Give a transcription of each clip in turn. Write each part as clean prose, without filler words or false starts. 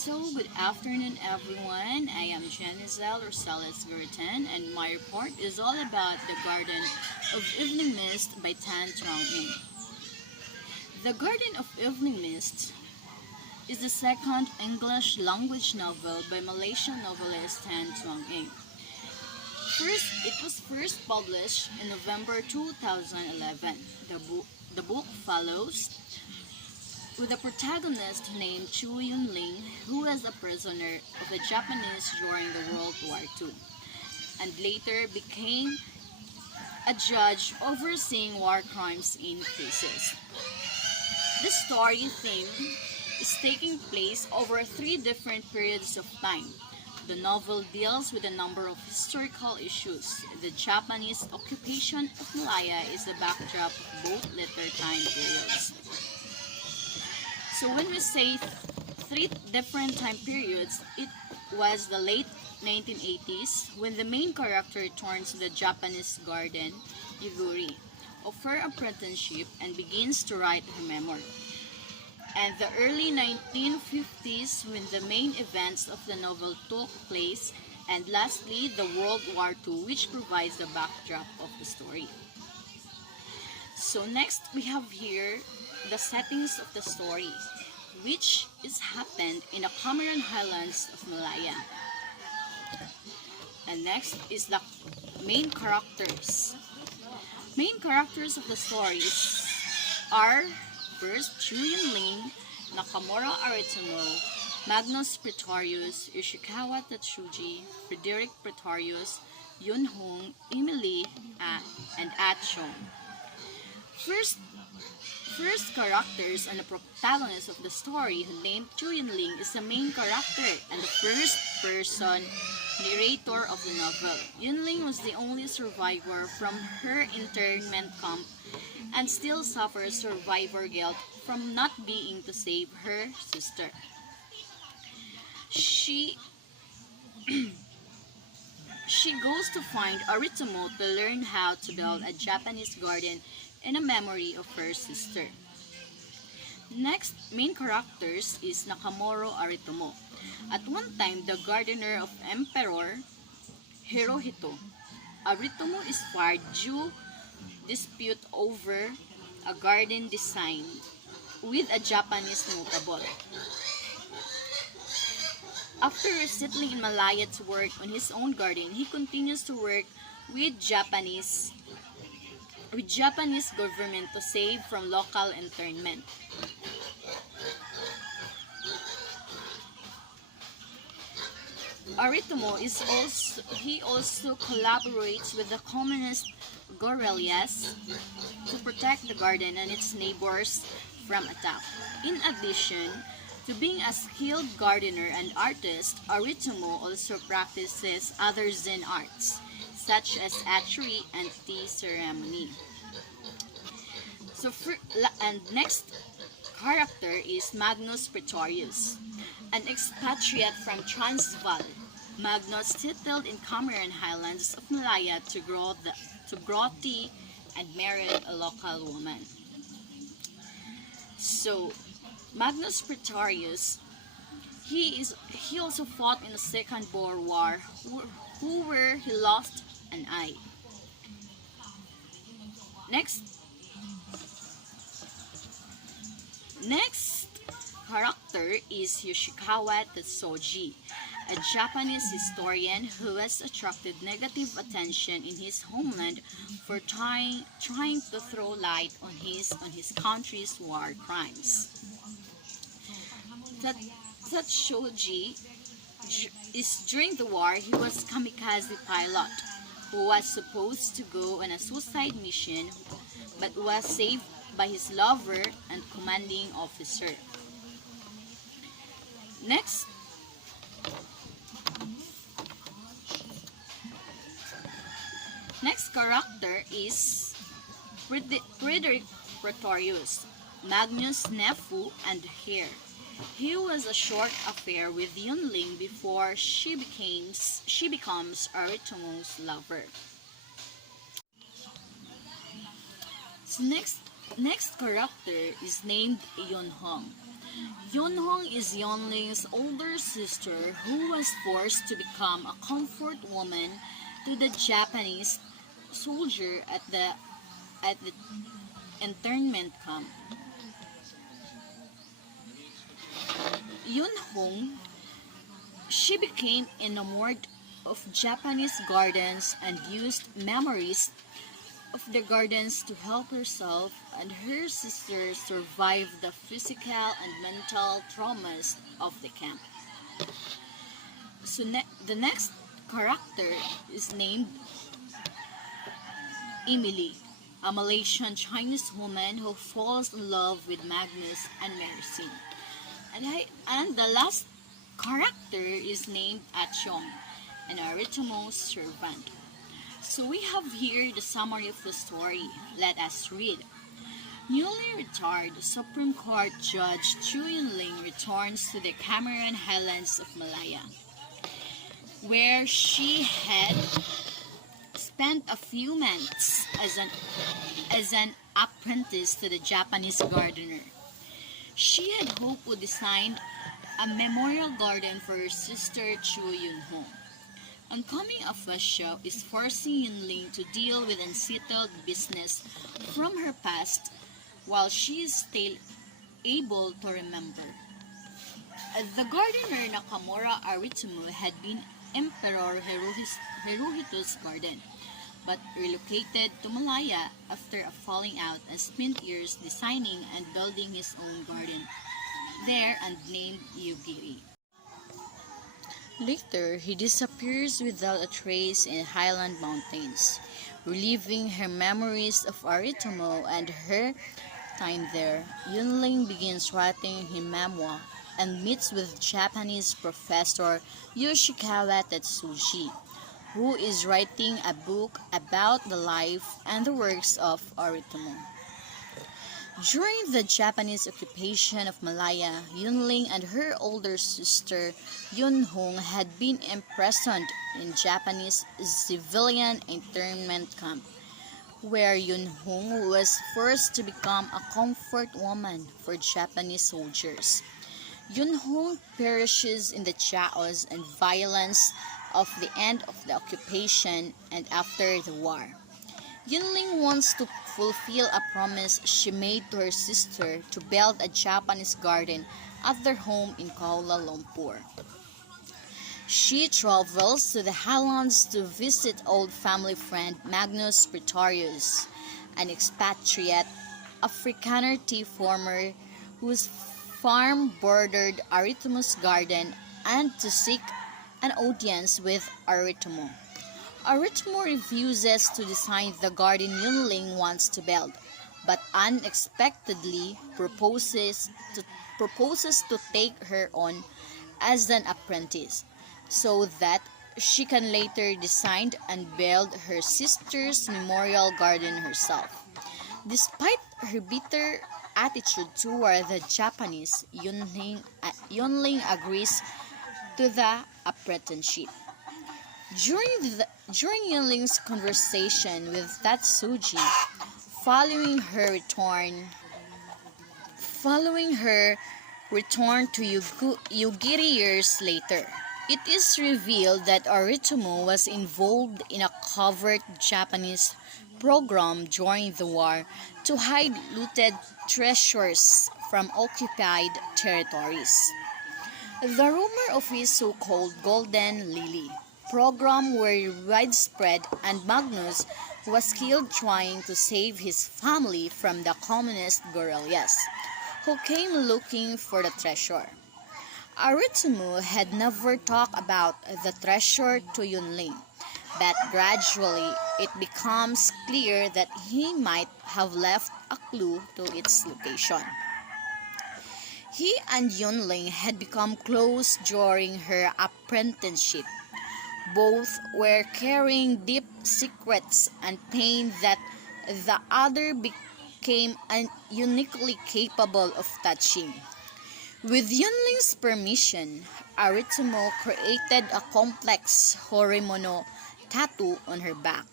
So, good afternoon everyone. I am Jenizelle Rosales Guritan and my report is all about The Garden of Evening Mist by Tan Trong. The Garden of Evening Mist is the second English language novel by Malaysian novelist Tan Trong. It was first published in November 2011. The book follows with a protagonist named Chu Yun-ling, who was a prisoner of the Japanese during the World War II, and later became a judge overseeing war crimes in cases. The story theme is taking place over 3 different periods of time. The novel deals with a number of historical issues. The Japanese occupation of Malaya is the backdrop of both later time periods. So when we say 3 different time periods, it was the late 1980s when the main character turns to the Japanese garden, Yuguri, of her apprenticeship and begins to write her memoir. And the early 1950s when the main events of the novel took place, and lastly, the World War II, which provides the backdrop of the story. So next, we have here the settings of the story, which is happened in the Cameron Highlands of Malaya. And next is the main characters. Main characters of the story are first Chu Yun-ling, Nakamura Aritomo, Magnus Pretorius, Ishikawa Tatsuji, Frederick Pretorius, Yun Hong, Emily, and Ah Chong. First characters and the protagonist of the story, who named Chu Yun-ling, is the main character and the first person narrator of the novel. Yun-ling was the only survivor from her internment camp and still suffers survivor guilt from not being to save her sister. She goes to find Aritomo to learn how to build a Japanese garden in a memory of her sister. Next, main characters is Nakamura Aritomo. At one time, the gardener of Emperor Hirohito. Aritomo is fired due dispute over a garden design with a Japanese notable. After settling in Malaya to work on his own garden, he continues to work with Japanese government to save from local internment. Aritomo also collaborates with the communist guerrillas to protect the garden and its neighbors from attack. In addition to being a skilled gardener and artist, Aritomo also practices other Zen arts, such as archery and tea ceremony. And next character is Magnus Pretorius, an expatriate from Transvaal. Magnus settled in Cameron Highlands of Malaya to grow tea and married a local woman. So Magnus Pretorius, he also fought in the Second Boer War, where he lost an eye. Next character is Yoshikawa Tatsuji, a Japanese historian who has attracted negative attention in his homeland for trying to throw light on his country's war crimes. Tatsuji is during the war he was kamikaze pilot who was supposed to go on a suicide mission but was saved by his lover and commanding officer. Next character is Frederick Pretorius, Magnus' nephew and heir. He was a short affair with Yun-ling before she becomes Aritomo's lover. So next character is named Yun Hong. Yunhong is Yunling's older sister who was forced to become a comfort woman to the Japanese soldier at the internment camp. Yunhong, she became enamored of Japanese gardens and used memories of the gardens to help herself and her sister survive the physical and mental traumas of the camp. So the next character is named Emily, a Malaysian Chinese woman who falls in love with Magnus and Maricine. And the last character is named Achong, an Aritomo's servant. So we have here the summary of the story. Let us read. Newly retired Supreme Court Judge Chu Yunling returns to the Cameron Highlands of Malaya, where she had spent a few months as an apprentice to the Japanese gardener. She had hoped to design a memorial garden for her sister Chu Yunhong. Oncoming official is forcing Yunling to deal with unsettled business from her past while she is still able to remember. The gardener Nakamura Aritumu had been Emperor Hirohito's garden, but relocated to Malaya after a falling out and spent years designing and building his own garden there and named Yugiri. Later, he disappears without a trace in Highland Mountains, reliving her memories of Aritomo and her time there. Yunling begins writing his memoir and meets with Japanese professor Yoshikawa Tetsuji, who is writing a book about the life and the works of Aritomo. During the Japanese occupation of Malaya, Yunling and her older sister Yunhong had been imprisoned in Japanese civilian internment camp, where Yunhong was forced to become a comfort woman for Japanese soldiers. Yunhong perishes in the chaos and violence of the end of the occupation and after the war. Yunling wants to fulfill a promise she made to her sister to build a Japanese garden at their home in Kuala Lumpur. She travels to the Highlands to visit old family friend Magnus Pretorius, an expatriate Afrikaner tea farmer whose farm bordered Aritomo's garden, and to seek an audience with Aritomo. Aritomo refuses to design the garden Yunling wants to build, but unexpectedly proposes to take her on as an apprentice, so that she can later design and build her sister's memorial garden herself. Despite her bitter attitude toward the Japanese, Yunling agrees to the apprenticeship. During Yunling's conversation with Tatsuji, following her return to Yugiri years later, it is revealed that Aritomo was involved in a covert Japanese program during the war to hide looted treasures from occupied territories. The rumor of his so-called Golden Lily program were widespread, and Magnus was killed trying to save his family from the communist guerrillas, who came looking for the treasure. Aritomo had never talked about the treasure to Yunling, but gradually it becomes clear that he might have left a clue to its location. He and Yunling had become close during her apprenticeship. Both were carrying deep secrets and pain that the other became uniquely capable of touching. With Yunling's permission, Aritomo created a complex horimono tattoo on her back.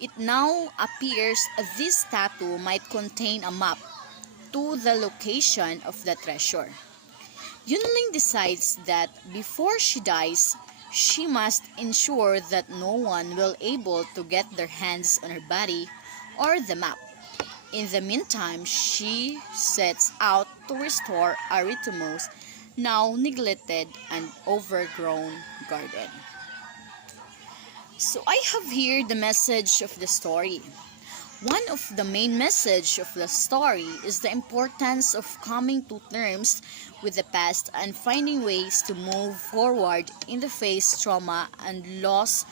It now appears this tattoo might contain a map to the location of the treasure. Yunling decides that before she dies, she must ensure that no one will able to get their hands on her body or the map. In the meantime, she sets out to restore Aritomo's now neglected and overgrown garden. So I have here the message of the story. One of the main message of the story is the importance of coming to terms with the past and finding ways to move forward in the face trauma and loss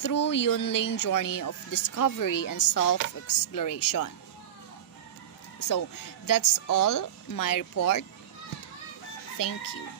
through Yunling journey of discovery and self-exploration. So that's all my report. Thank you.